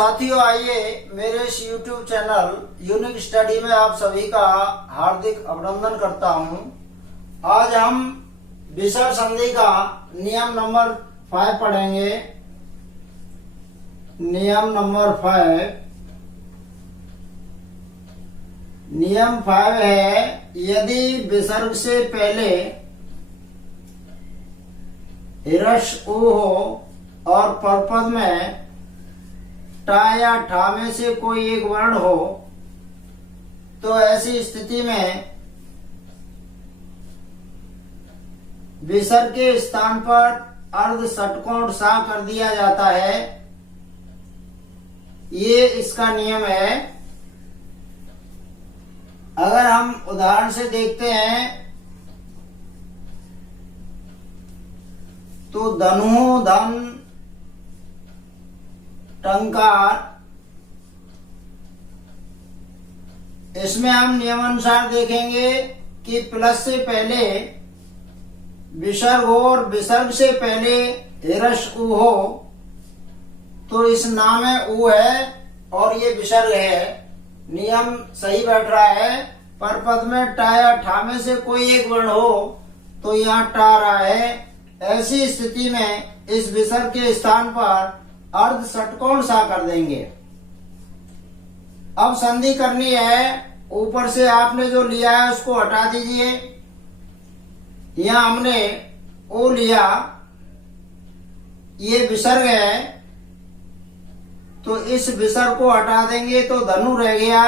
साथियों, आइए मेरे इस YouTube चैनल यूनिक स्टडी में आप सभी का हार्दिक अभिनंदन करता हूं। आज हम विसर्ग संधि का नियम नंबर 5 पढ़ेंगे। नियम नंबर 5। नियम 5 है, यदि विसर्ग से पहले ह्रस्व उ हो और परपद में टा या ठा में से कोई एक वर्ण हो, तो ऐसी स्थिति में विसर्ग के स्थान पर अर्ध षटकोण सा कर दिया जाता है। ये इसका नियम है। अगर हम उदाहरण से देखते हैं तो धनु, धन, टंकार, इसमें हम नियमानुसार देखेंगे कि प्लस से पहले विसर्ग हो और विसर्ग से पहले ह्रस्व उ हो तो इस नाम में उ है और ये विसर्ग है। नियम सही बैठ रहा है। परपद में टा या ठा में से कोई एक वर्ण हो तो यहाँ टा रहा है। ऐसी स्थिति में इस विसर्ग के स्थान पर अर्ध षटकोण सा कर देंगे। अब संधि करनी है। ऊपर से आपने जो लिया है उसको हटा दीजिए। यहाँ हमने ओ लिया, ये विसर्ग है तो इस विसर्ग को हटा देंगे तो धनु रह गया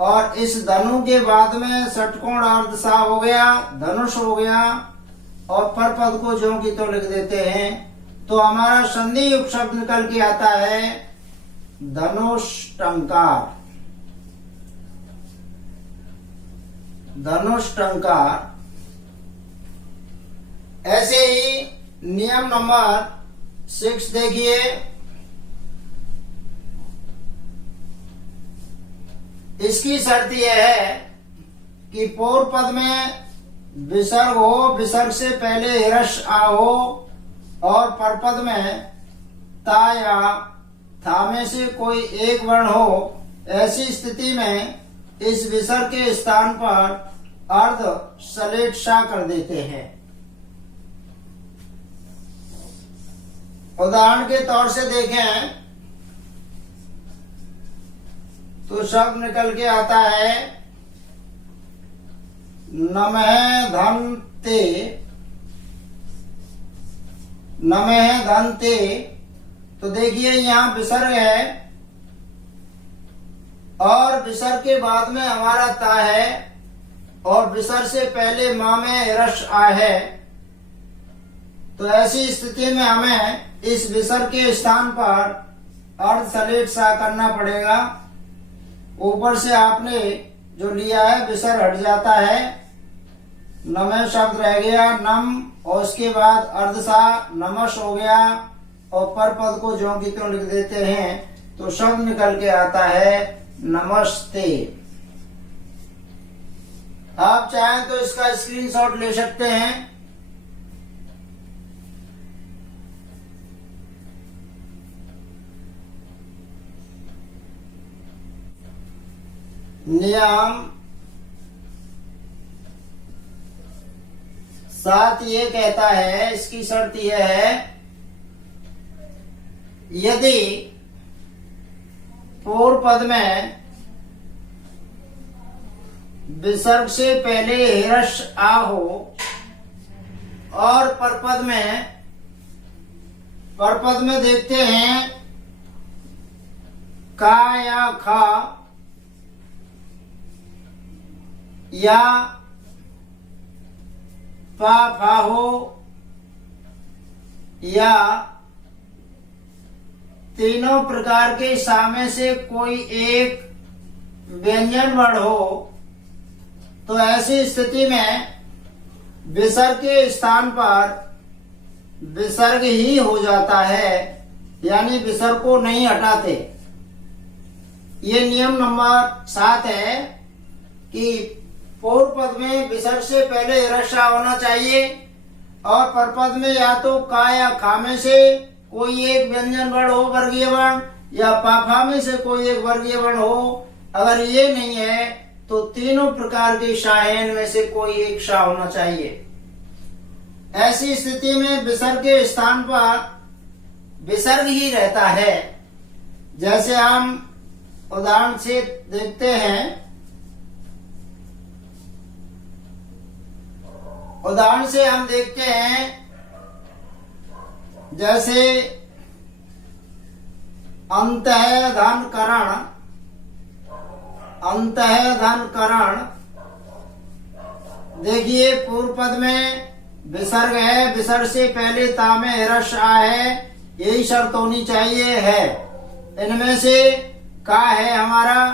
और इस धनु के बाद में षटकोण अर्ध सा हो गया, धनुष हो गया और परपद को ज्यों की तो लिख देते हैं। तो हमारा संधि युक्त शब्द निकल के आता है धनुष टंकार। धनुष टंकार। ऐसे ही नियम नंबर 6 देखिए। इसकी शर्त यह है कि पूर्व पद में विसर्ग हो, विसर्ग से पहले ह्रस्व आ हो और परपद में ता या था में से कोई एक वर्ण हो। ऐसी स्थिति में इस विसर्ग के स्थान पर अर्ध सलेट सा कर देते हैं। उदाहरण के तौर से देखें तो शब्द निकल के आता है नमः धनते। नमः धनते, तो देखिए यहाँ विसर्ग है और विसर्ग के बाद में हमारा ता है और विसर्ग से पहले माँ में ह्रस्व आ है। तो ऐसी स्थिति में हमें इस विसर्ग के स्थान पर अर्ध सलेट सा करना पड़ेगा। ऊपर से आपने जो लिया है विसर्ग हट जाता है, नमः शब्द रह गया नम और उसके बाद अर्ध सा नमस हो गया और परपद को ज्यों की त्यों लिख देते हैं तो शब्द निकल के आता है नमस्ते। आप चाहें तो इसका स्क्रीनशॉट ले सकते हैं। नियम 7 ये कहता है, इसकी शर्त यह है, यदि पूर्व पद में विसर्ग से पहले ह्रस्व आ हो और परपद में देखते हैं का या खा या पा फा हो या तीनों प्रकार के सामे से कोई एक व्यंजन वर्ण हो, तो ऐसी स्थिति में विसर्ग के स्थान पर विसर्ग ही हो जाता है, यानी विसर्ग को नहीं हटाते। ये नियम नंबर 7 है कि पूर्व पद में विसर्ग से पहले ह्रस्व होना चाहिए और परपद में या तो का या खा में से कोई एक व्यंजन वर्ण हो वर्गीय वर्ण, या पाफा में से कोई एक वर्गीय वर्ण हो। अगर ये नहीं है तो तीनों प्रकार के शायन में से कोई एक शा होना चाहिए। ऐसी स्थिति में विसर्ग के स्थान पर विसर्ग ही रहता है। जैसे हम उदाहरण से देखते हैं, उदाहरण से हम देखते हैं, जैसे अंतःधन करण, अंतःधन करण, देखिए पूर्व पद में विसर्ग है, विसर्ग से पहले ता में रस आ है, यही शर्त होनी चाहिए है। इनमें से का है हमारा,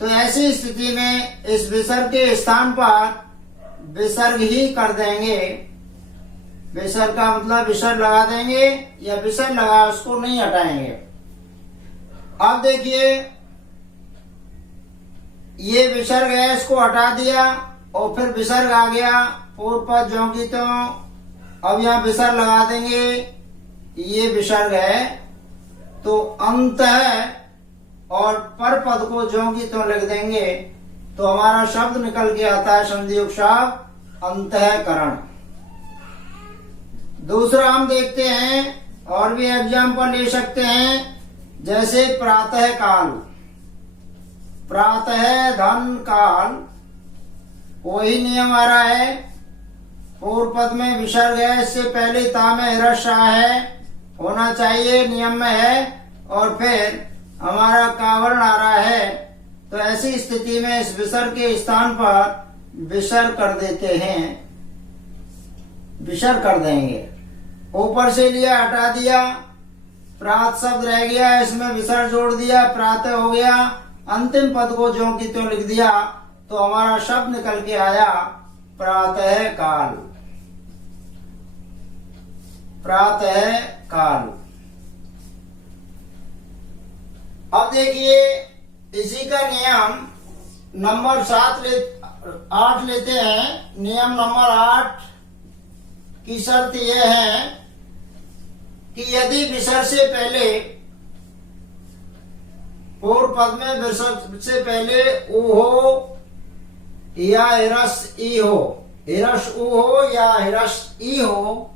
तो ऐसी स्थिति में इस विसर्ग के स्थान पर विसर्ग ही कर देंगे। विसर्ग का मतलब विसर्ग लगा देंगे, या विसर्ग लगा उसको नहीं हटाएंगे। अब देखिए ये विसर्ग है, इसको हटा दिया और फिर विसर्ग आ गया पूर्व पद ज्यों की त्यों। अब यहाँ विसर्ग लगा देंगे, ये विसर्ग है, तो अंत है और पर पद को ज्यों की त्यों लिख देंगे, तो हमारा शब्द निकल के आता है संधि युक्त शब्द अंतःकरण। दूसरा हम देखते हैं, और भी एग्जाम्पल ले सकते हैं, जैसे प्रातः काल, प्रातः धन काल, वही नियम आ रहा है। पूर्व पद में विसर्ग है, इससे पहले ता में रस है, होना चाहिए, नियम में है, और फिर हमारा कावर्ण आ रहा है। तो ऐसी स्थिति में इस विसर्ग के स्थान पर विसर्ग कर देते हैं, विसर्ग कर देंगे। ऊपर से लिया हटा दिया, प्रात शब्द रह गया, इसमें विसर्ग जोड़ दिया, प्रातः हो गया, अंतिम पद को ज्यों की त्यों लिख दिया, तो हमारा शब्द निकल के आया प्रातः काल, प्रातः काल। अब देखिए इसी का नियम नंबर 8 लेते हैं। नियम नंबर 8 की शर्त यह है कि यदि विसर्ग से पहले, पूर्व पद में विसर्ग से पहले उ हो या हिरस ई हो, हिरस उ हो या हिरस ई हो,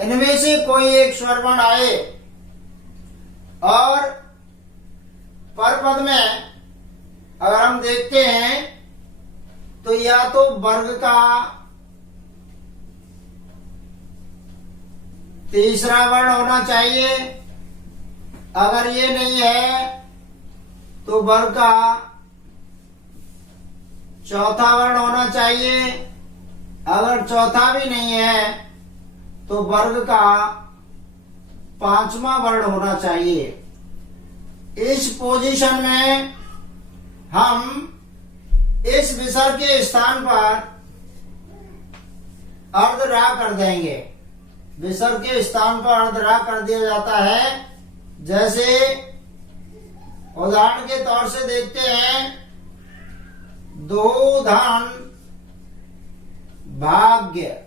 इनमें से कोई एक स्वर वर्ण आए, और पर पद में अगर हम देखते हैं तो या तो वर्ग का तीसरा वर्ण होना चाहिए, अगर ये नहीं है तो वर्ग का चौथा वर्ण होना चाहिए, अगर चौथा भी नहीं है तो वर्ग का पांचवा वर्ण होना चाहिए। इस पोजीशन में हम इस विसर्ग के स्थान पर अर्धरा कर देंगे। विसर्ग के स्थान पर अर्धरा कर दिया जाता है। जैसे उदाहरण के तौर से देखते हैं, दो धन भाग्य,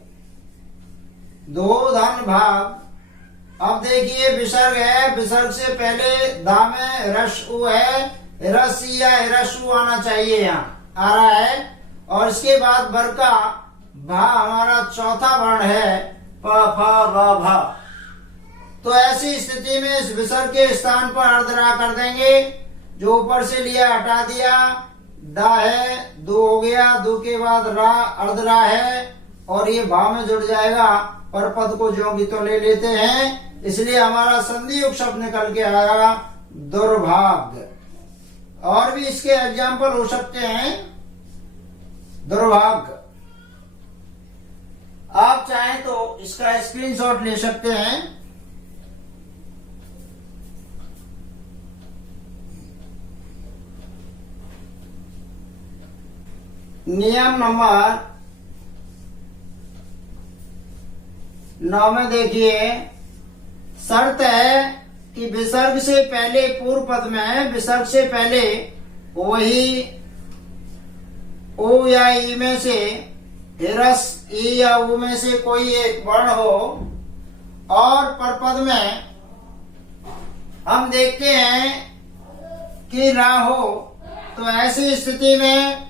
दो धन भाग। अब देखिए विसर्ग है, विसर्ग से पहले धा में रस उ है, रस या रस उ आना चाहिए, यहाँ आ रहा है, और इसके बाद वर्ग का भा हमारा चौथा वर्ण है, प फ व भ। तो ऐसी स्थिति में इस विसर्ग के स्थान पर अर्धरा कर देंगे। जो ऊपर से लिया हटा दिया, दा है, दो हो गया, दो के बाद रा अर्धरा है, और ये भा में जुड़ जाएगा, पर पद को ज्यों की त्यों ले लेते हैं, इसलिए हमारा संधि युक्त शब्द निकल के आया दुर्भाग्य। और भी इसके एग्जाम्पल हो सकते हैं, दुर्भाग्य। आप चाहें तो इसका स्क्रीनशॉट ले सकते हैं। नियम नंबर 9 में देखिए, शर्त है कि विसर्ग से पहले, पूर्व पद में विसर्ग से पहले वही ओ या ई में से, हिरस ई या उ में से कोई एक वर्ण हो, और परपद में हम देखते हैं कि रा हो, तो ऐसी स्थिति में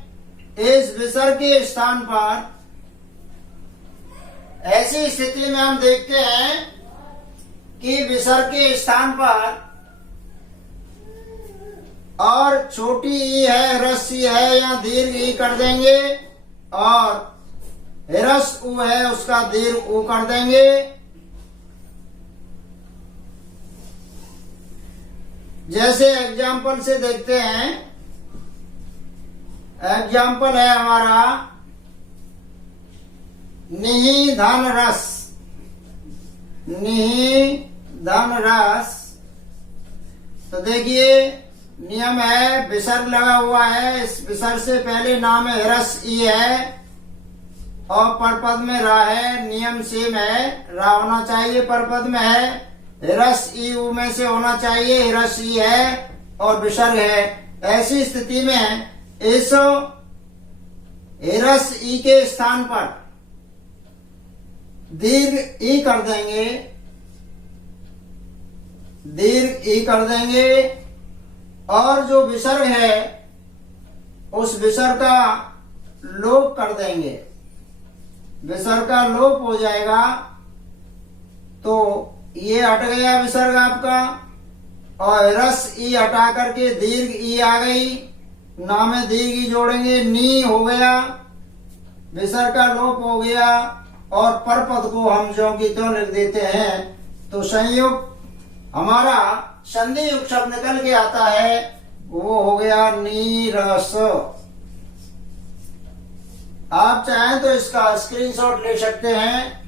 इस विसर्ग के स्थान पर, ऐसी स्थिति में हम देखते हैं कि विसर्ग के स्थान पर और छोटी ई है, ह्रस्व ई है, या दीर्घ ई कर देंगे, और ह्रस्व उ है उसका दीर्घ उ कर देंगे। जैसे एग्जाम्पल से देखते हैं, एग्जाम्पल है हमारा निहि धन रस, निहि धन रस। तो देखिए नियम है, विसर्ग लगा हुआ है, इस विसर्ग से पहले नाम है ह्रस्व ई है और परपद में रा है। नियम सेम है, रा होना चाहिए, परपद में है, ह्रस्व ई उ में से होना चाहिए, ह्रस्व ई है और विसर्ग है। ऐसी स्थिति में इस ह्रस्व ई के स्थान पर दीर्घ ई कर देंगे, दीर्घ ई कर देंगे, और जो विसर्ग है उस विसर्ग का लोप कर देंगे। विसर्ग का लोप हो जाएगा तो ये हट गया विसर्ग आपका, और ह्रस्व ई हटा करके दीर्घ ई आ गई, ना में दीर्घ ई जोड़ेंगे, नी हो गया, विसर्ग का लोप हो गया, और परपद को हम ज्यों की त्यों लिख देते हैं। तो संयुक्त हमारा संधि युक्त शब्द निकल के आता है, वो हो गया नीरस। आप चाहें तो इसका स्क्रीनशॉट ले सकते हैं।